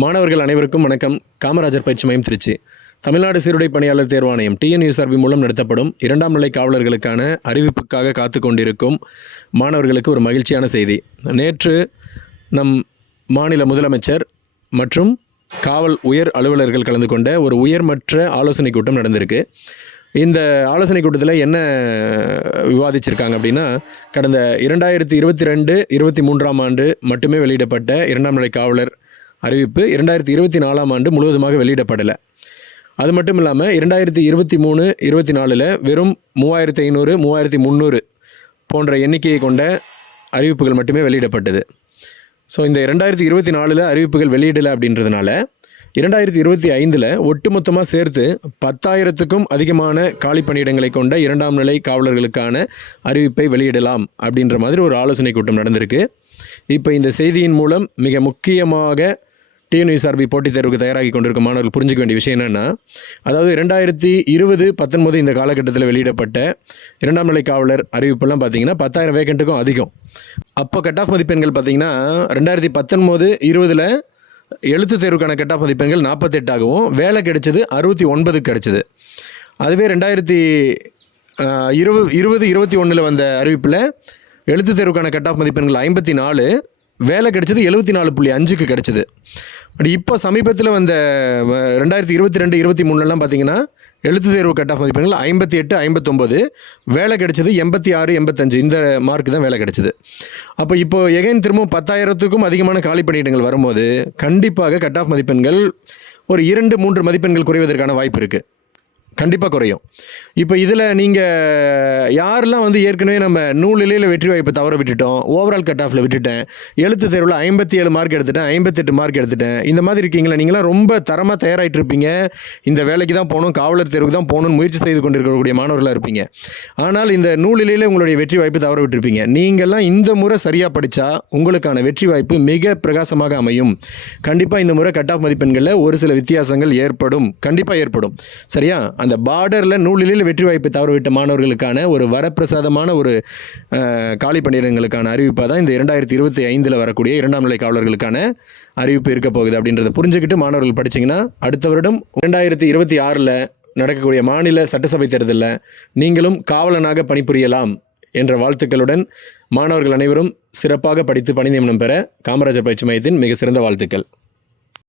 மாணவர்கள் அனைவருக்கும் வணக்கம். காமராஜர் பயிற்சி மையம் திருச்சி. தமிழ்நாடு சீருடை பணியாளர் தேர்வாணையம் TNUSRB மூலம் நடத்தப்படும் 2ஆம் நிலை காவலர்களுக்கான அறிவிப்புக்காக காத்து கொண்டிருக்கும் மாணவர்களுக்கு ஒரு மகிழ்ச்சியான செய்தி. நேற்று நம் மாநில முதலமைச்சர் மற்றும் காவல் உயர் அலுவலர்கள் கலந்து கொண்ட ஒரு உயர்மற்ற ஆலோசனை கூட்டம் நடந்திருக்கு. இந்த ஆலோசனை கூட்டத்தில் என்ன விவாதிச்சிருக்காங்க அப்படின்னா, கடந்த 2022-23ஆம் ஆண்டு மட்டுமே வெளியிடப்பட்ட 2ஆம் நிலை காவலர் அறிவிப்பு 2024ஆம் ஆண்டு முழுவதுமாக வெளியிடப்படலை. அது மட்டும் இல்லாமல் 2023-24 வெறும் 3500, 3300 போன்ற எண்ணிக்கையை கொண்ட அறிவிப்புகள் மட்டுமே வெளியிடப்பட்டது. ஸோ இந்த 2024 அறிவிப்புகள் வெளியிடலை அப்படின்றதுனால 2025 ஒட்டுமொத்தமாக சேர்த்து 10,000க்கும் அதிகமான காலி பணியிடங்களை கொண்ட 2ஆம் நிலை காவலர்களுக்கான அறிவிப்பை வெளியிடலாம் அப்படின்ற மாதிரி ஒரு ஆலோசனை கூட்டம் நடந்திருக்கு. இப்போ இந்த செய்தியின் மூலம் மிக முக்கியமாக TNUSRB போட்டித் தேர்வுக்கு தயாராகி கொண்டிருக்கும் மாணவர்கள் புரிஞ்சிக்க வேண்டிய விஷயம் என்னென்னா, அதாவது 2020-19 இந்த காலகட்டத்தில் வெளியிடப்பட்ட 2ஆம் நிலை காவலர் அறிவிப்பெல்லாம் பார்த்திங்கன்னா 10,000 வேக்கண்ட்டுக்கும் அதிகம். அப்போ கட் ஆஃப் மதிப்பெண்கள் பார்த்திங்கன்னா 2019-20 எழுத்து தேர்வுக்கான கட் ஆஃப் மதிப்பெண்கள் 48 ஆகவும் வேலை கிடைச்சது 69 கிடைச்சது. அதுவே 2020-21 வந்த அறிவிப்பில் எழுத்து தேர்வுக்கான கட் ஆஃப் மதிப்பெண்கள் 54, வேலை கிடைச்சது 74.5க்கு கிடைச்சது. பட் இப்போ சமீபத்தில் வந்த 2022-23 பார்த்திங்கன்னா எழுத்து தேர்வு கட் ஆஃப் மதிப்பெண்கள் 58, 59, வேலை கிடைச்சது 86, 85 இந்த மார்க் தான் வேலை கிடைச்சது. அப்போ இப்போது எகைன் திரும்பவும் 10,000க்கும் அதிகமான காலி பணியிடங்கள் வரும்போது கண்டிப்பாக கட் ஆஃப் மதிப்பெண்கள் ஒரு 2-3 மதிப்பெண்கள் குறைவதற்கான வாய்ப்பு இருக்குது. கண்டிப்பாக குறையும். இப்போ இதில் நீங்கள் யாரெல்லாம் ஏற்கனவே நம்ம நூலிலையில் வெற்றி வாய்ப்பை தவற விட்டுட்டோம், ஓவரால் கட் ஆஃபில் விட்டுட்டேன், எழுத்து தேர்வில் 57 மார்க் எடுத்துட்டேன், 58 மார்க் எடுத்துட்டேன், இந்த மாதிரி இருக்கீங்களா? நீங்களாம் ரொம்ப தரமாக தயாராகிட்டு இருப்பீங்க, இந்த வேலைக்கு தான் போகணும், காவலர் தேர்வுக்கு தான் போகணும்னு முயற்சி செய்து கொண்டிருக்கக்கூடிய மாணவர்களாக இருப்பீங்க. ஆனால் இந்த நூலிலையில் உங்களுடைய வெற்றி வாய்ப்பு தவற விட்டுருப்பீங்க. நீங்கள்லாம் இந்த முறை சரியாக படித்தா உங்களுக்கான வெற்றி வாய்ப்பு மிக பிரகாசமாக அமையும். கண்டிப்பாக இந்த முறை கட் ஆஃப் மதிப்பெண்களில் ஒரு சில வித்தியாசங்கள் ஏற்படும், கண்டிப்பாக ஏற்படும். சரியா? அந்த பார்டரில் நூலிலையில் வெற்றி வாய்ப்பை தவறவிட்ட மாணவர்களுக்கான ஒரு வரப்பிரசாதமான ஒரு காலி பணியிடங்களுக்கான அறிவிப்பாக தான் இந்த 2025 வரக்கூடிய 2ஆம் நிலை காவலர்களுக்கான அறிவிப்பு இருக்க போகுது. அப்படின்றத புரிஞ்சுக்கிட்டு மாணவர்கள் படிச்சிங்கன்னா அடுத்த வருடம் 2026 நடக்கக்கூடிய மாநில சட்டசபை தேர்தலில் நீங்களும் காவலனாக பணிபுரியலாம் என்ற வாழ்த்துக்களுடன் மாணவர்கள் அனைவரும் சிறப்பாக படித்து பணி நியமனம் பெற காமராஜர் பயிற்சி மையத்தின் மிக சிறந்த வாழ்த்துக்கள்.